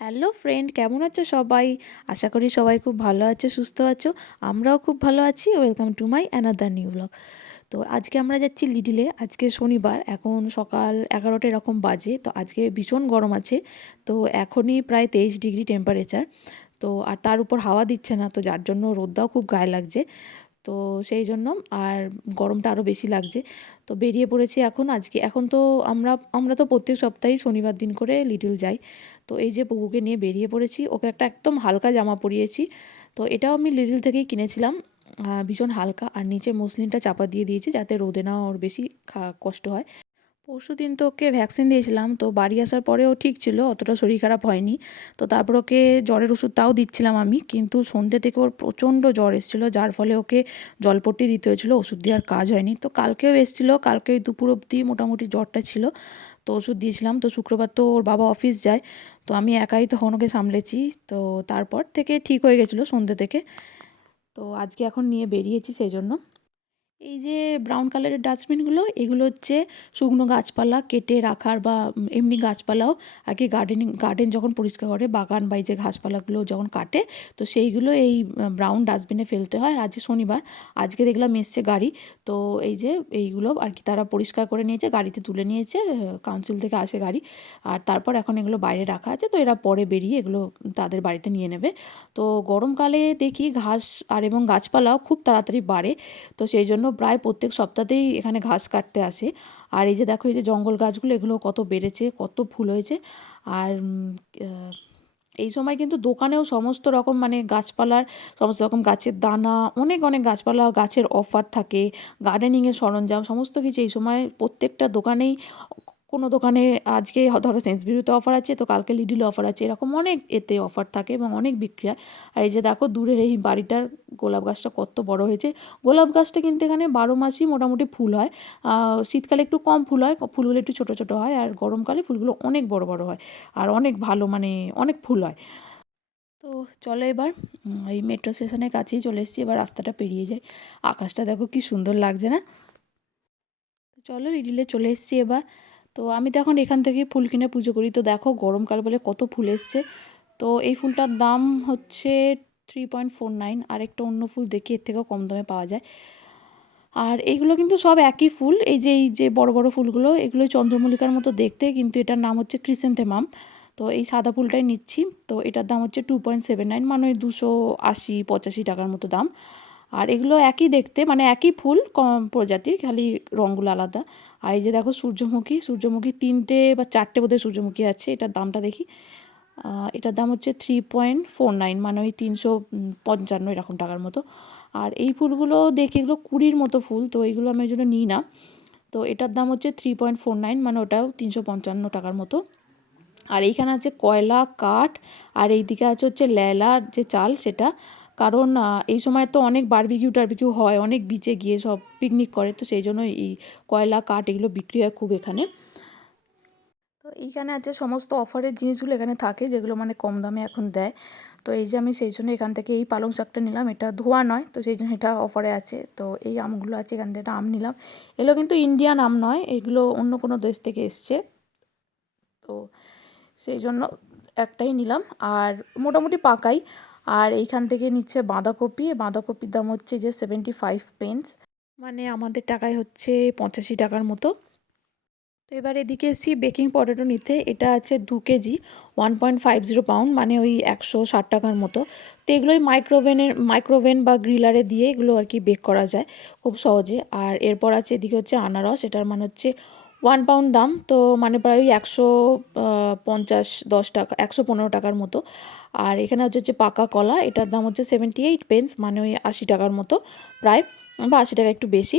Hello friend, কেমন আছো সবাই? আশা করি সবাই খুব ভালো আছো, সুস্থ আছো। আমরাও খুব ভালো আছি। Welcome to my another new blog. তো আজকে আমরা যাচ্ছি লিডলে। আজকে শনিবার, এখন সকাল 11টা এরকম বাজে। তো আজকে ভীষণ গরম আছে। তো এখনই প্রায় 23 ডিগ্রি টেম্পারেচার। তো আর তার উপর হাওয়া দিচ্ছে না, তো যার জন্য রোদটাও খুব গায়ে লাগছে। তো সেই জন্য আর গরমটা আরও বেশি লাগছে। তো বেরিয়ে পড়েছি এখন। আজকে এখন তো আমরা তো প্রত্যেক সপ্তাহেই শনিবার দিন করে লিটল যাই। তো এই যে বুবুকে নিয়ে বেরিয়ে পড়েছি, ওকে একটা একদম হালকা জামা পরিয়েছি। তো এটাও আমি লিটল থেকেই কিনেছিলাম। ভীষণ হালকা, আর নিচে মসলিনটা চাপা দিয়ে দিয়েছি যাতে রোদে না ওর বেশি কষ্ট হয়। পরশুদিন তো ওকে ভ্যাকসিন দিয়েছিলাম, তো বাড়ি আসার পরেও ঠিক ছিল, অতটা শরীর খারাপ হয়নি। তো তারপর ওকে জ্বরের ওষুধ তাও দিচ্ছিলাম আমি, কিন্তু সন্ধ্যে থেকে ওর প্রচণ্ড জ্বর এসেছিলো, যার ফলে ওকে জলপট্টি দিতে হয়েছিলো। ওষুধ দেওয়ার কাজ হয়নি। তো কালকেও এসেছিলো, কালকে দুপুর অবধি মোটামুটি জ্বরটা ছিল। তো ওষুধ দিয়েছিলাম। তো শুক্রবার তো ওর বাবা অফিস যায়, তো আমি একাই তখন ওকে সামলেছি। তো তারপর থেকে ঠিক হয়ে গেছিলো সন্ধ্যে থেকে। তো আজকে এখন নিয়ে বেরিয়েছি সেই জন্য। এই যে ব্রাউন কালারের ডাস্টবিনগুলো, এগুলো হচ্ছে শুকনো গাছপালা কেটে রাখার, বা এমনি গাছপালাও আর কি গার্ডেন যখন পরিষ্কার করে, বাগান বা এই যে ঘাসপালাগুলো যখন কাটে, তো সেইগুলো এই ব্রাউন ডাস্টবিনে ফেলতে হয়। আর আজকে শনিবার, আজকে দেখলাম এসছে গাড়ি। তো এই যে এইগুলো আর কি তারা পরিষ্কার করে নিয়েছে, গাড়িতে তুলে নিয়েছে, কাউন্সিল থেকে আসে গাড়ি। আর তারপর এখন এগুলো বাইরে রাখা আছে, তো এরা পরে বেরিয়ে এগুলো তাদের বাড়িতে নিয়ে নেবে। তো গরমকালে দেখি ঘাস আর এবং গাছপালাও খুব তাড়াতাড়ি বাড়ে। তো সেই জন্য প্রায় প্রত্যেক সপ্তাহতেই এখানে ঘাস কাটতে আসে। আর এই যে দেখো, এই যে জঙ্গল গাছগুলো, এগুলো কত বেড়েছে, কত ফুল হয়েছে। আর এই সময় কিন্তু দোকানেও সমস্ত রকম মানে গাছপালার, সমস্ত রকম গাছের দানা, অনেক অনেক গাছপালা, গাছের অফার থাকে। গার্ডেনিংয়ের সরঞ্জাম সমস্ত কিছু এই সময় প্রত্যেকটা দোকানেই, কোনো দোকানে আজকে ধরো সেন্সভিউতে অফার আছে, তো কালকে লিডলে অফার আছে, এরকম অনেক এতে অফার থাকে এবং অনেক বিক্রি হয়। আর এই যে দেখো দূরের এই বাড়িটার গোলাপ গাছটা কত বড় হয়েছে। গোলাপ গাছটা কিন্তু এখানে 12 মাসই মোটামুটি ফুল হয়। শীতকালে একটু কম ফুল হয়, ফুলগুলো একটু ছোটো ছোটো হয়, আর গরমকালে ফুলগুলো অনেক বড় বড় হয়। আর অনেক ভালো, মানে অনেক ফুল হয়। তো চলো এবার এই মেট্রো স্টেশনের কাছেই চলে এসেছি, এবার রাস্তাটা পেরিয়ে যাই। আকাশটা দেখো কি সুন্দর লাগছে না? চলো লিডলে চলে এসেছি এবার। তো আমি তো এখন এখান থেকে ফুল কিনে পুজো করি। তো দেখো গরমকাল বলে কত ফুল এসছে। তো এই ফুলটার দাম হচ্ছে 3.49। আর একটা অন্য ফুল দেখি এর থেকেও কম দামে পাওয়া যায়। আর এইগুলো কিন্তু সব একই ফুল। এই যে বড় বড় ফুলগুলো, এগুলোই চন্দ্রমল্লিকার মতো দেখতে, কিন্তু এটার নাম হচ্ছে ক্রিসেন্থেমাম। তো এই সাদা ফুলটাই নিচ্ছি। তো এটার দাম হচ্ছে 2.79, মানে 280-85 টাকার মতো দাম। আর এগুলো একই দেখতে, মানে একই ফুল, কম প্রজাতির, খালি রঙগুলো আলাদা। আর এই যে দেখো সূর্যমুখী, সূর্যমুখী 3টে বা 4টে বোধহয় সূর্যমুখী আছে। এটার দামটা দেখি। এটার দাম হচ্ছে 3.49, মানে ওই 355 এরকম টাকার মতো। আর এই ফুলগুলো দেখি, এগুলো কুড়ির মতো ফুল, তো এইগুলো আমি ওই জন্য নিই না। তো এটার দাম হচ্ছে 3.49, মানে ওটাও 355 টাকার মতো। আর এইখানে আছে কয়লা, কাঠ, আর এইদিকে আছে হচ্ছে ল্যালার যে চাল সেটা। কারণ এই সময় তো অনেক বারবিকিউ টারবিকিউ হয়, অনেক বিচে গিয়ে সব পিকনিক করে, তো সেই জন্য এই কয়লা, কাঠ এগুলো বিক্রি হয় খুব এখানে। তো এইখানে আছে সমস্ত অফারের জিনিসগুলো এখানে থাকে, যেগুলো মানে কম দামে এখন দেয়। তো এই যে আমি সেই জন্য এখান থেকে এই পালং শাকটা নিলাম, এটা ধোয়া নয়, তো সেই জন্য এটা অফারে আছে। তো এই আমগুলো আছে, এখান থেকে একটা আম নিলাম। এগুলো কিন্তু ইন্ডিয়ান আম নয়, এগুলো অন্য কোনো দেশ থেকে এসছে। তো সেই জন্য একটাই নিলাম, আর মোটামুটি পাকাই। আর এইখান থেকে নিচ্ছে বাঁধাকপি, বাঁধাকপির দাম হচ্ছে যে 75 পেন্স, মানে আমাদের টাকায় হচ্ছে 85 টাকার মতো। তো এবার এদিকে এসেছি বেকিং পটেটো নিতে। এটা আছে 2 কেজি, 1.50 পাউন্ড, মানে ওই 160 টাকার মতো। তো এগুলোই মাইক্রোওভেন বা গ্রিলারে দিয়ে এগুলো আর কি বেক করা যায় খুব সহজে। আর এরপর আছে এদিকে হচ্ছে আনারস, এটার মানে হচ্ছে 1 পাউন্ড দাম, তো মানে প্রায় ওই 150-10 টাকা, 115 টাকার মতো। আর এখানে হচ্ছে পাকা কলা, এটার দাম হচ্ছে 78 পেন্স, মানে ওই 80 টাকার মতো প্রায়, বা 80 টাকা একটু বেশি।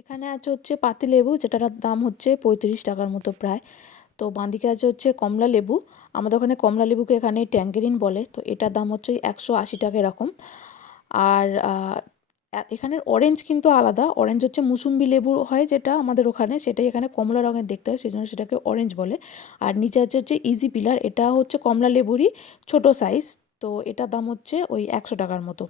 এখানে আছে হচ্ছে পাতিলেবু, যেটার দাম হচ্ছে 35 টাকার মতো প্রায়। তো বাঁদিকে আছে হচ্ছে কমলা লেবু। আমাদের ওখানে কমলা লেবুকে এখানে ট্যাঙ্গেরিন বলে। তো এটার দাম হচ্ছে 180 টাকা এরকম। আর এখানের অরেঞ্জ কিন্তু আলাদা। অরেঞ্জ হচ্ছে মুসুম্বি লেবু হয় যেটা আমাদের ওখানে, সেটাই এখানে কমলা রঙের দেখতে হয়, সেই জন্য সেটাকে অরেঞ্জ বলে। আর নিচে আছে হচ্ছে ইজি পিলার, এটা হচ্ছে কমলা লেবুরই ছোটো সাইজ। তো এটার দাম হচ্ছে ওই 100 টাকার মতো।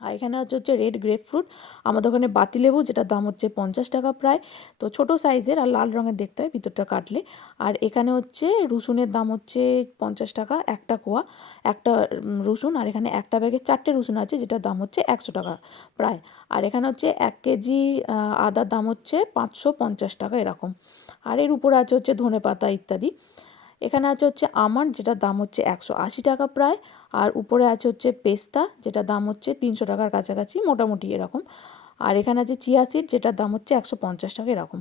আর এখানে হচ্ছে রেড গ্রেপ ফ্রুট, আমাদের ওখানে বাতিলেবু, যেটার দাম হচ্ছে 50 টাকা প্রায়। তো ছোটো সাইজের আর লাল রঙের দেখতে হয় ভিতরটা কাটলে। আর এখানে হচ্ছে রসুনের দাম হচ্ছে 50 টাকা একটা কোয়া, একটা রসুন। আর এখানে একটা ব্যাগে 4টে রসুন আছে, যেটার দাম হচ্ছে 100 টাকা প্রায়। আর এখানে হচ্ছে 1 কেজি আদার দাম হচ্ছে 550 টাকা এরকম। আর এর উপরে হচ্ছে ধনেপাতা ইত্যাদি। এখানে হচ্ছে আমন্ড, যেটার দাম হচ্ছে 180 টাকা প্রায়। আর উপরে হচ্ছে পেস্তা, যেটার দাম হচ্ছে 300 টাকার কাছাকাছি মোটামুটি এরকম। আর এখানে আছে চিয়া সিড, যেটার দাম হচ্ছে 150 টাকা এরকম।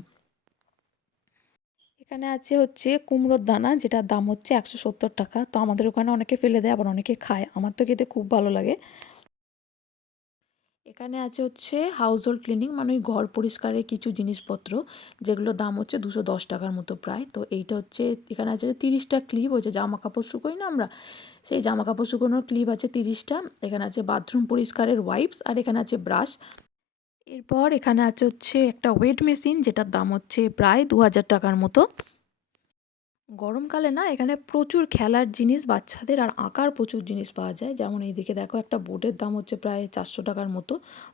এখানে হচ্ছে কুমড়োর দানা, যেটার দাম হচ্ছে 170 টাকা। তো আমাদের ওখানে অনেকে ফেলে দেয়, আবার অনেকে খায়, আমার তো খেতে খুব ভালো লাগে। এখানে হচ্ছে হাউস হোল্ড ক্লিনিং, মানে ওই ঘর পরিষ্কারের কিছু জিনিসপত্র, যেগুলোর দাম হচ্ছে 210 টাকার মতো প্রায়। তো এইটা হচ্ছে, এখানে আছে 30টা ক্লিপ, হচ্ছে জামা কাপড় শুকোই না আমরা, সেই জামা কাপড় শুকোনোর ক্লিপ আছে 30টা। এখানে আছে বাথরুম পরিষ্কারের ওয়াইপস, আর এখানে আছে ব্রাশ। এরপর এখানে হচ্ছে একটা ওয়েট মেশিন, যেটার দাম হচ্ছে প্রায় 2000 টাকার মতো। গরমকালে না এখানে প্রচুর খেলার জিনিস বাচ্চাদের আর আঁকার প্রচুর জিনিস পাওয়া যায়। যেমন এইদিকে দেখো, একটা বোর্ডের দাম হচ্ছে প্রায় 400 টাকার মতো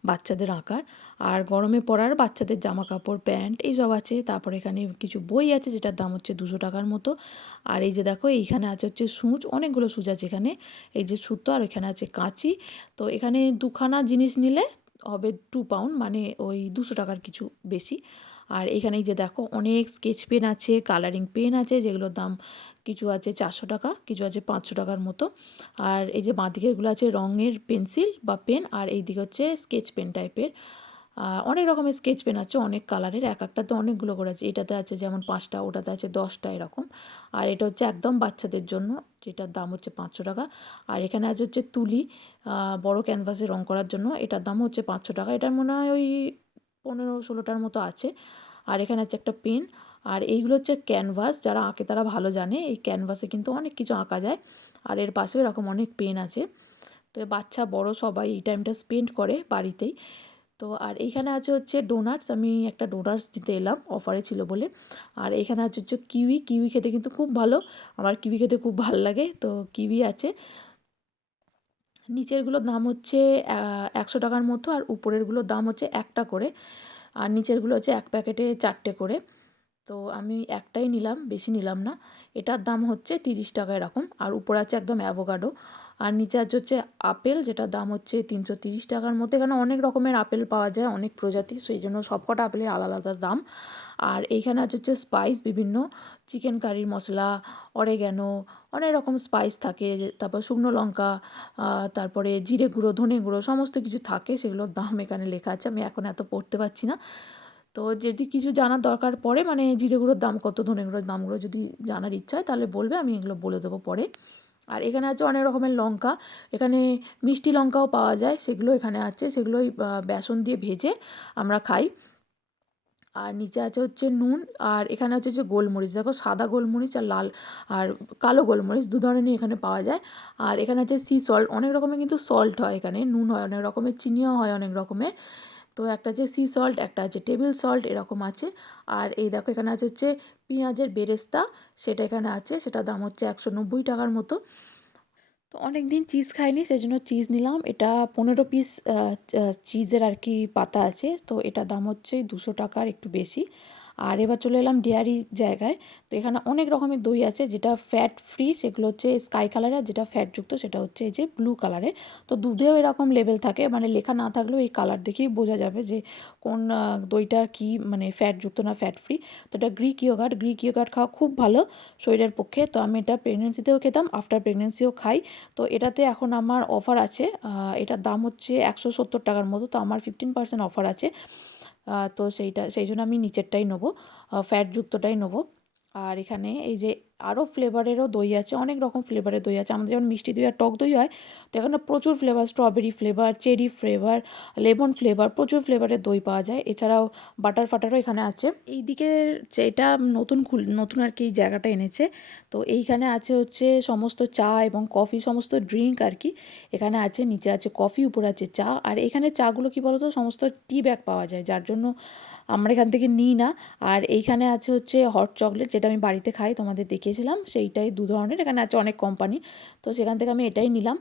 বাচ্চাদের আঁকার। আর গরমে পড়ার বাচ্চাদের জামা কাপড়, প্যান্ট এইসব আছে। তারপর এখানে কিছু বই আছে, যেটার দাম হচ্ছে 200 টাকার মতো। আর এই যে দেখো, এইখানে হচ্ছে সূচ, অনেকগুলো সূচ আছে এখানে। এই যে সুতো, আর এখানে আছে কাঁচি। তো এখানে দুখানা জিনিস নিলে হবে 2 পাউন্ড, মানে ওই 200 টাকার কিছু বেশি। আর এখানে এই যে দেখো, অনেক স্কেচ পেন আছে, কালারিং পেন আছে, যেগুলোর দাম কিছু আছে 400 টাকা, কিছু আছে 500 টাকার মতো। আর এই যে বাঁদিকেরগুলো আছে রঙের পেন্সিল বা পেন, আর এই দিকে হচ্ছে স্কেচ পেন টাইপের। অনেক রকমের স্কেচ পেন আছে, অনেক কালারের, এক একটাতে অনেকগুলো করে আছে। এটাতে আছে যেমন 5টা, ওটাতে আছে 10টা এরকম। আর এটা হচ্ছে একদম বাচ্চাদের জন্য, যেটার দাম হচ্ছে 500 টাকা। আর এখানে হচ্ছে তুলি, বড় ক্যানভাসে রং করার জন্য, এটার দাম হচ্ছে 500 টাকা। এটার মনে হয় ওই 15-16টার মতো আছে। আর এখানে আছে একটা পেন। আর এইগুলো হচ্ছে ক্যানভাস, যারা আঁকে তারা ভালো জানে, এই ক্যানভাসে কিন্তু অনেক কিছু আঁকা যায়। আর এর পাশেও এরকম অনেক পেন আছে। তো বাচ্চা বড় সবাই এই টাইমটা স্পেন্ড করে বাড়িতেই। তো আর এইখানে হচ্ছে ডোনাটস, আমি একটা ডোনাটস দিতে এলাম, অফারে ছিল বলে। আর এইখানে হচ্ছে কিউই, কিউই খেতে কিন্তু খুব ভালো, আমার কিউই খেতে খুব ভালো লাগে। তো কিউই আছে। নিচেরগুলোর দাম হচ্ছে 100 টাকার মতো, আর উপরেরগুলোর দাম হচ্ছে একটা করে। আর নিচেরগুলো হচ্ছে এক প্যাকেটে 4টে করে। তো আমি একটাই নিলাম, বেশি নিলাম না। এটার দাম হচ্ছে 30 টাকা এরকম। আর উপরে আছে একদম অ্যাভোকাডো। আর নিচে হচ্ছে আপেল, যেটার দাম হচ্ছে 330 টাকার মতো। এখানে অনেক রকমের আপেল পাওয়া যায়, অনেক প্রজাতি, সেই জন্য সবকটা আপেলের আলাদা আলাদা দাম। আর এইখানে হচ্ছে স্পাইস বিভিন্ন, চিকেন কারির মশলা, অরেগ্যানো, অনেক রকম স্পাইস থাকে। তারপর শুকনো লঙ্কা, তারপরে জিরে গুঁড়ো, ধনে গুঁড়ো, সমস্ত কিছু থাকে, সেগুলোর দাম এখানে লেখা আছে। আমি এখন এত পড়তে পারছি না। তো যদি কিছু জানার দরকার পড়ে, মানে জিরে গুঁড়োর দাম কত, ধনে গুঁড়োর দামগুলো যদি জানার ইচ্ছা হয়, তাহলে বলবে, আমি এগুলো বলে দেবো পরে। আর এখানে আছে অনেক রকমের লঙ্কা। এখানে মিষ্টি লঙ্কাও পাওয়া যায়, সেগুলো এখানে আছে, সেগুলোই বেসন দিয়ে ভেজে আমরা খাই। আর নিচে হচ্ছে নুন। আর এখানে যে গোলমরিচ, দেখো সাদা গোলমরিচ আর লাল আর কালো গোলমরিচ, দু ধরনের এখানে পাওয়া যায়। আর এখানে আছে সি সল্ট, অনেক রকমের কিন্তু সল্ট হয় এখানে, নুন হয় অনেক রকমের, চিনিও হয় অনেক রকমের। তো একটা আছে সি সল্ট, একটা আছে টেবিল সল্ট, এরকম আছে। আর এই দেখো, এখানে হচ্ছে পেঁয়াজের বেরেস্তা, সেটা এখানে আছে, সেটার দাম হচ্ছে 190 টাকার মতো। তো অনেক দিন চিজ খাইনি, সেই জন্য চিজ নিলাম। এটা 15 পিস চিজের আর কি পাতা আছে। তো এটার দাম হচ্ছে 200 টাকার একটু বেশি। আর এবার চলে এলাম ডেয়ারি জায়গায়। তো এখানে অনেক রকমের দই আছে, যেটা ফ্যাট ফ্রি সেগুলো হচ্ছে স্কাই কালারের, আর যেটা ফ্যাটযুক্ত সেটা হচ্ছে এই যে ব্লু কালারের। তো দুধেও এরকম লেবেল থাকে, মানে লেখা না থাকলেও এই কালার দেখেই বোঝা যাবে যে কোন দইটা কি, মানে ফ্যাটযুক্ত না ফ্যাট ফ্রি। তো এটা গ্রিক ইয়োগার্ট, গ্রিক ইয়োগার্ট খাওয়া খুব ভালো শরীরের পক্ষে। তো আমি এটা প্রেগনেন্সিতেও খেতাম, আফটার প্রেগনেন্সিও খাই। তো এটাতে এখন আমার অফার আছে, এটার দাম হচ্ছে 170 টাকার মতো। তো আমার 15% অফার আছে। তো সেই জন্য আমি নিচেরটাই নেবো, ফ্যাটযুক্তটাই নেবো। আর এখানে এই যে আরও ফ্লেভারেরও দই আছে, অনেক রকম ফ্লেভারের দই আছে। আমাদের যেমন মিষ্টি দই আর টক দই হয়, তো এখানে প্রচুর flavour, strawberry flavour, cherry flavour, lemon flavour, প্রচুর ফ্লেভারের দই পাওয়া যায়। এছাড়াও বাটার ফাটারও এখানে আছে। এই দিকের যেটা নতুন আর কি এই জায়গাটা এনেছে। তো এইখানে হচ্ছে সমস্ত চা এবং কফি, সমস্ত ড্রিঙ্ক আর কি এখানে আছে। নিচে আছে কফি, উপরে আছে চা। আর এখানে চাগুলো কি বলতো, সমস্ত টি ব্যাগ পাওয়া যায়, যার জন্য আমরা এখান থেকে নিই না। আর এইখানে হচ্ছে হট চকলেট, যেটা আমি বাড়িতে খাই, তোমাদের দেখিয়েছিলাম, সেইটাই 2 ধরনের। এখানে আছে অনেক কোম্পানি, তো সেখান থেকে আমি এটাই নিলাম।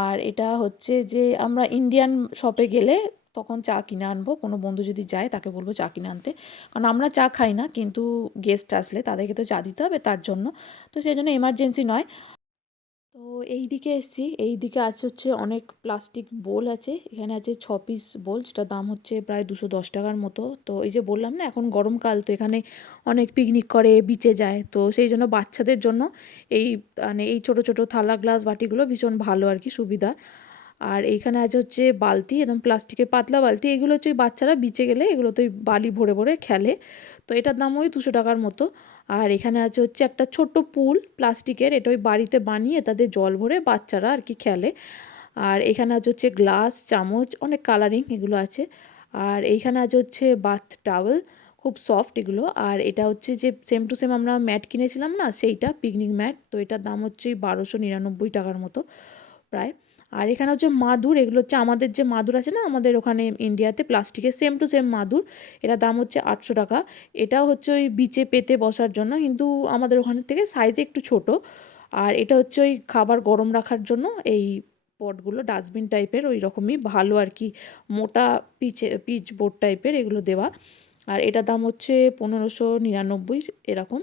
আর এটা হচ্ছে যে আমরা ইন্ডিয়ান শপে গেলে তখন চা কিনে আনবো, কোনো বন্ধু যদি যায় তাকে বলবো চা কিনে আনতে, কারণ আমরা চা খাই না, কিন্তু গেস্ট আসলে তাদেরকে তো চা দিতে হবে তার জন্য, তো সেই জন্য এমার্জেন্সি নয়। তো এই দিকে এসেছি, এই দিকে আছে হচ্ছে অনেক প্লাস্টিক বোল আছে, এখানে আছে 6 পিস বোল, যেটার দাম হচ্ছে প্রায় 210 টাকার মতো। তো এই যে বললাম না এখন গরমকাল, তো এখানে অনেক পিকনিক করে, বিচে যায়, তো সেই জন্য বাচ্চাদের জন্য এই মানে এই ছোটো ছোটো থালা গ্লাস বাটিগুলো ভীষণ ভালো আর কি, সুবিধা। আর এইখানে আছে হচ্ছে বালতি, একদম প্লাস্টিকের পাতলা বালতি, এগুলো হচ্ছে ওই বাচ্চারা বিচে গেলে এগুলোতে ওই বালি ভরে ভরে খেলে, তো এটার দাম ওই 200 টাকার মতো। আর এখানে আছে হচ্ছে একটা ছোট্ট পুল প্লাস্টিকের, এটা ওই বাড়িতে বানিয়ে তাদের জল ভরে বাচ্চারা আর কি খেলে। আর এখানে আছে হচ্ছে গ্লাস, চামচ, অনেক কালারিং এগুলো আছে। আর এইখানে আছে হচ্ছে বাথ টাওয়েল, খুব সফট এগুলো। আর এটা হচ্ছে যে সেম টু সেম আমরা ম্যাট কিনেছিলাম না, সেইটা পিকনিক ম্যাট, তো এটার দাম হচ্ছে 1299 টাকার মতো প্রায়। আর এখানে হচ্ছে মাদুর, এগুলো হচ্ছে আমাদের যে মাদুর আছে না আমাদের ওখানে ইন্ডিয়াতে প্লাস্টিকের, সেম টু সেম মাদুর, এটার দাম হচ্ছে 800 টাকা। এটাও হচ্ছে ওই বিচে পেতে বসার জন্য, কিন্তু আমাদের ওখানের থেকে সাইজে একটু ছোট। আর এটা হচ্ছে ওই খাবার গরম রাখার জন্য, এই পটগুলো ডাস্টবিন টাইপের ওই রকমই ভালো আর কি, মোটা পিচ বোর্ড টাইপের এগুলো দেওয়া। আর এটার দাম হচ্ছে 1599 এরকম।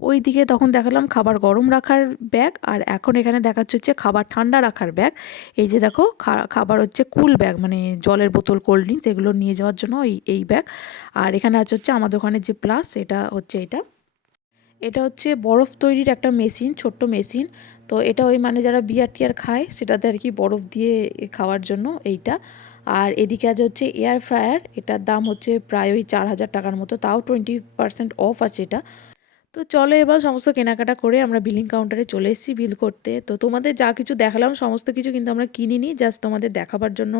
ওই দিকে তখন দেখালাম খাবার গরম রাখার ব্যাগ, আর এখন এখানে দেখাচ্ছে হচ্ছে খাবার ঠান্ডা রাখার ব্যাগ। এই যে দেখো খাবার হচ্ছে কুল ব্যাগ, মানে জলের বোতল, কোল্ড ড্রিঙ্কস এগুলো নিয়ে যাওয়ার জন্য এই ব্যাগ। আর এখানে আছে হচ্ছে আমাদের ওখানে যে প্লাস, এটা হচ্ছে এটা, এটা হচ্ছে বরফ তৈরির একটা মেশিন, ছোট্ট মেশিন। তো এটা ওই মানে যারা বিয়ার টিয়ার খায় সেটাতে আর কি বরফ দিয়ে খাওয়ার জন্য এইটা। আর এদিকে আছে হচ্ছে এয়ার ফ্রায়ার, এটার দাম হচ্ছে প্রায় ওই 4000 টাকার মতো, তাও 20% অফ আছে এটা। তো চলো এবার সমস্ত কেনাকাটা করে আমরা বিলিং কাউন্টারে চলে এসেছি বিল করতে। তো তোমাদের যা কিছু দেখালাম সমস্ত কিছু কিন্তু আমরা কিনিনি, জাস্ট তোমাদের দেখাবার জন্য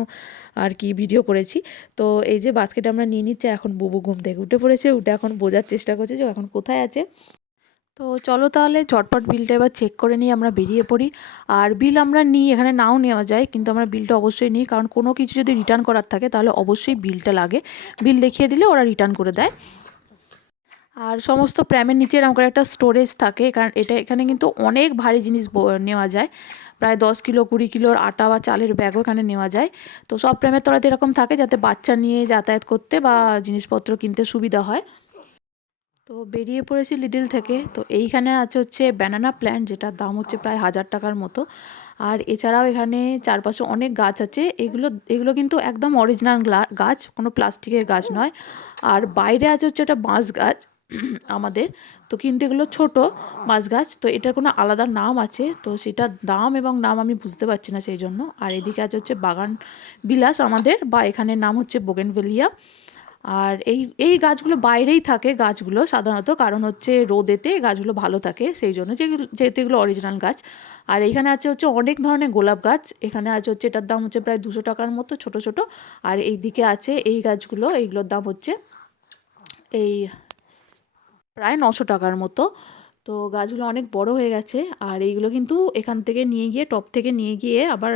আর কি ভিডিও করেছি। তো এই যে বাস্কেট আমরা নিয়ে নিচ্ছি, এখন বুবু ঘুম থেকে উঠে পড়েছে, উঠে এখন বোঝার চেষ্টা করছে যে ও এখন কোথায় আছে। তো চলো তাহলে ঝটপট বিলটা এবার চেক করে নিয়ে আমরা বেরিয়ে পড়ি। আর বিল আমরা নিই, এখানে নাও নেওয়া যায়, কিন্তু আমরা বিলটা অবশ্যই নিই, কারণ কোনো কিছু যদি রিটার্ন করার থাকে তাহলে অবশ্যই বিলটা লাগে, বিল দেখিয়ে দিলে ওরা রিটার্ন করে দেয়। আর সমস্ত প্র্যামের নিচে এরকম করে একটা স্টোরেজ থাকে, কারণ এখানে কিন্তু অনেক ভারী জিনিস নেওয়া যায়, প্রায় 10 কিলো 20 কিলোর আটা বা চালের ব্যাগও এখানে নেওয়া যায়। তো সব প্র্যামের তলাতে এরকম থাকে, যাতে বাচ্চা নিয়ে যাতায়াত করতে বা জিনিসপত্র কিনতে সুবিধা হয়। তো বেরিয়ে পড়েছি লিডল থেকে। তো এইখানে আছে হচ্ছে ব্যানানা প্ল্যান্ট, যেটার দাম হচ্ছে প্রায় 1000 টাকার মতো। আর এছাড়াও এখানে চারপাশে অনেক গাছ আছে, এগুলো এগুলো কিন্তু একদম অরিজিনাল গাছ, কোনো প্লাস্টিকের গাছ নয়। আর বাইরে আছে হচ্ছে একটা বাঁশ গাছ আমাদের, তো কিন্তু এগুলো ছোট বাঁশ গাছ, তো এটার কোনো আলাদা নাম আছে, তো সেটার দাম এবং নাম আমি বুঝতে পারছি না সেই জন্য। আর এদিকে আছে হচ্ছে বাগান বিলাস আমাদের, বা এখানের নাম হচ্ছে বোগেনভেলিয়া। আর এই গাছগুলো বাইরেই থাকে গাছগুলো সাধারণত, কারণ হচ্ছে রোদেতে গাছগুলো ভালো থাকে সেই জন্য, যেহেতু এগুলো অরিজিনাল গাছ। আর এইখানে আছে হচ্ছে অনেক ধরনের গোলাপ গাছ, এখানে আছে হচ্ছে এটার দাম হচ্ছে প্রায় 200 টাকার মতো, ছোট ছোট। আর এই দিকে আছে এই গাছগুলো, এইগুলোর দাম হচ্ছে এই প্রায় 900 টাকার মতো। তো গাছগুলো অনেক বড় হয়ে গেছে। আর এইগুলো কিন্তু এখান থেকে নিয়ে গিয়ে, টপ থেকে নিয়ে গিয়ে আবার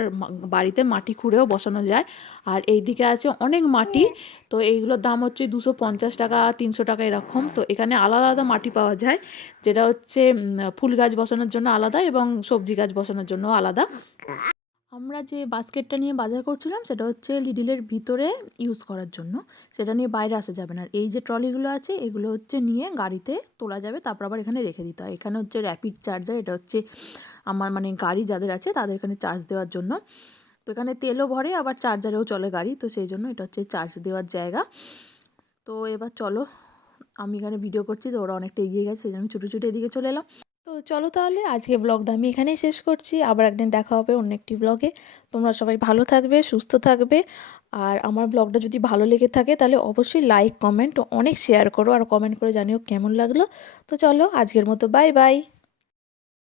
বাড়িতে মাটি খুঁড়েও বসানো যায়। আর এই দিকে আছে অনেক মাটি, তো এইগুলোর দাম হচ্ছে 250 টাকা 300 টাকা এরকম। তো এখানে আলাদা আলাদা মাটি পাওয়া যায়, যেটা হচ্ছে ফুল গাছ বসানোর জন্য আলাদা এবং সবজি গাছ বসানোর জন্য আলাদা। আমরা যে বাস্কেটটা নিয়ে বাজার করছিলাম সেটা হচ্ছে লিডলের ভিতরে ইউজ করার জন্য, সেটা নিয়ে বাইরে আসা যাবে না। আর এই যে ট্রলিগুলো আছে এগুলো হচ্ছে নিয়ে গাড়িতে তোলা যাবে, তারপর আবার এখানে রেখে দিতে হয়। এখানে হচ্ছে র্যাপিড চার্জার, এটা হচ্ছে আমার মানে গাড়ি যাদের আছে তাদের এখানে চার্জ দেওয়ার জন্য। তো এখানে তেলও ভরে আবার চার্জারেও চলে গাড়ি, তো সেই জন্য এটা হচ্ছে চার্জ দেওয়ার জায়গা। তো এবার চলো, আমি এখানে ভিডিও করছি তো ওরা অনেকটা এগিয়ে গেছে, সেই জন্য ছুটে ছুটে এদিকে চলে এলাম। তো চলো তাহলে আজকে ব্লগটা আমি এখানেই শেষ করছি, আবার একদিন দেখা হবে অন্য একটি ব্লগে। তোমরা সবাই ভালো থাকবে, সুস্থ থাকবে। আর আমার ব্লগটা যদি ভালো লেগে থাকে তাহলে অবশ্যই লাইক কমেন্ট অনেক শেয়ার করো, আর কমেন্ট করে জানিও কেমন লাগলো। তো চলো আজকের মতো বাই বাই।